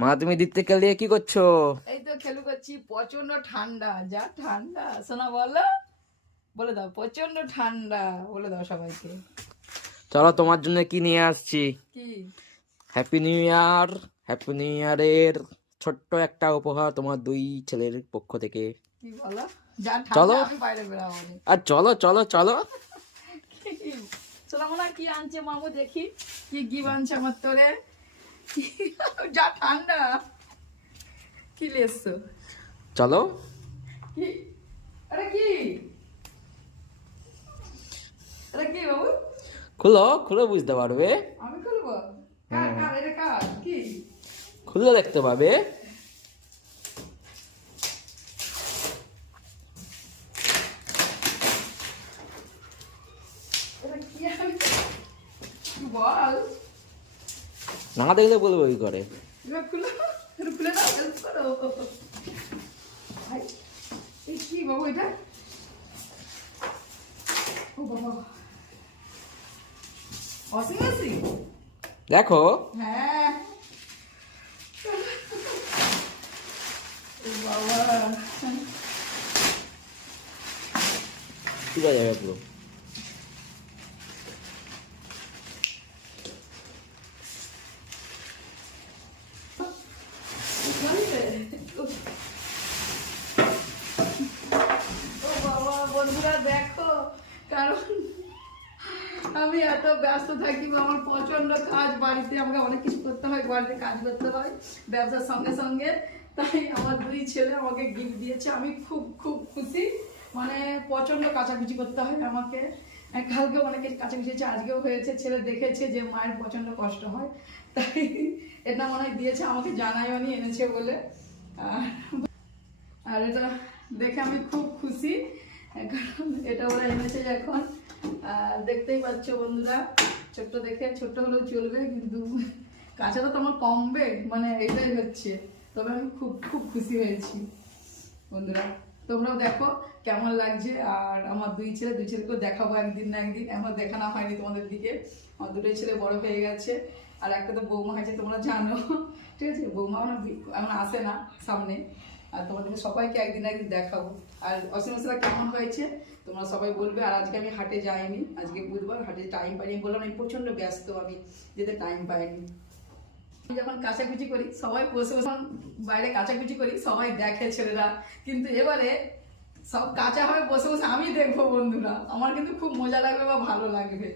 মা তুমি দিতে গেলে কি করছো? এই তো খেলু করছি। প্রচন্ড ঠান্ডা, যা ঠান্ডা শোনা বলো, বলে দাও প্রচন্ড ঠান্ডা বলে দাও সবাইকে। চলো তোমার জন্য কি নিয়ে আসছি। কি? Happy new year. Happy new ইয়ারের ছোট্ট একটা উপহার তোমার দুই ছেলের পক্ষ থেকে। কি বলো? যা চলো। ঠান্ডা আমি বাইরে বেরাবো না। আর চলো চলো চলো। শোনা মনে কি আনছে মামু, দেখি কি কি আনছে আমার তোরে। যা ঠান্ডা। কি লেসছো? চলো। কি? আরে কি? আরে কি বাবু? খুলো খুলে বুঝতে পারবে। আমি খুলবো? কার কার এটা কার? কি? খুলে দেখতে পাবে। এটা কি আমি বল। না দেখলে বলবো ওই করে। এবার খুলে, এটা খুলে দাও, হেল্প করো। ভাই, এই কি বাবু এটা? ও বাবা, ওয়াশিং মেশিন? দেখো। হ্যাঁ। ও বাবা, ঠিক আছে যাবে পুরো। ও বাবা বন্ধুরা দেখো, কারণ আমি এত ব্যস্ত থাকি বা আমার প্রচন্ড কাজ, বাড়িতে আমাকে অনেক কিছু করতে হয়, বাড়িতে কাজ করতে হয় ব্যবসার সঙ্গে সঙ্গে, তাই আমার দুই ছেলে আমাকে গিফট দিয়েছে। আমি খুব খুব খুশি। মানে প্রচন্ড কাচাকুচি করতে হয় আমাকে, কালকেও অনেক কিছু কাচাকুচি হয়েছে, আজকেও হয়েছে। ছেলে দেখেছে যে মায়ের প্রচন্ড কষ্ট হয়, তাই এটা মনে হয় দিয়েছে, আমাকে জানায়ও নি এনেছে বলে। আর এটা দেখে আমি খুব খুশি, কারণ এটা ওরা এনেছে এখন। দেখতেই পাচ্ছ বন্ধুরা, ছোট্ট দেখে, ছোট্ট হলেও চলবে, কিন্তু কাঁচাটা তো আমার কমবে, মানে এটাই হচ্ছে। তবে আমি খুব খুব খুশি হয়েছি বন্ধুরা। তোমরাও দেখো কেমন লাগছে। আর আমার দুই ছেলেকেও দেখাবো একদিন না একদিন। এখনো দেখানো হয়নি তোমাদের দিকে। আমার দুটোই ছেলে বড় হয়ে গেছে, আর একটা তো বৌমা হয়েছে, তোমরা জানো। ঠিক আছে, বৌমা এখন আসে না সামনে। আর তোমাদেরকে সবাইকে একদিন একদিন দেখাবো। আর অসীম মশলা কেমন হয়েছে তোমরা সবাই বলবে। আর আজকে আমি হাটে যাইনি, আজকে বুধবার, হাটে টাইম পাইনি। বললাম আমি প্রচন্ড ব্যস্ত, আমি যেতে টাইম পাইনি। যখন কাচাকুচি করি সবাই বসে বসে, বাইরে কাচাকুচি করি সবাই দেখে ছেলেরা, কিন্তু এবারে সব কাঁচা হবে বসে বসে আমি দেখবো বন্ধুরা। আমার কিন্তু খুব মজা লাগবে বা ভালো লাগবে।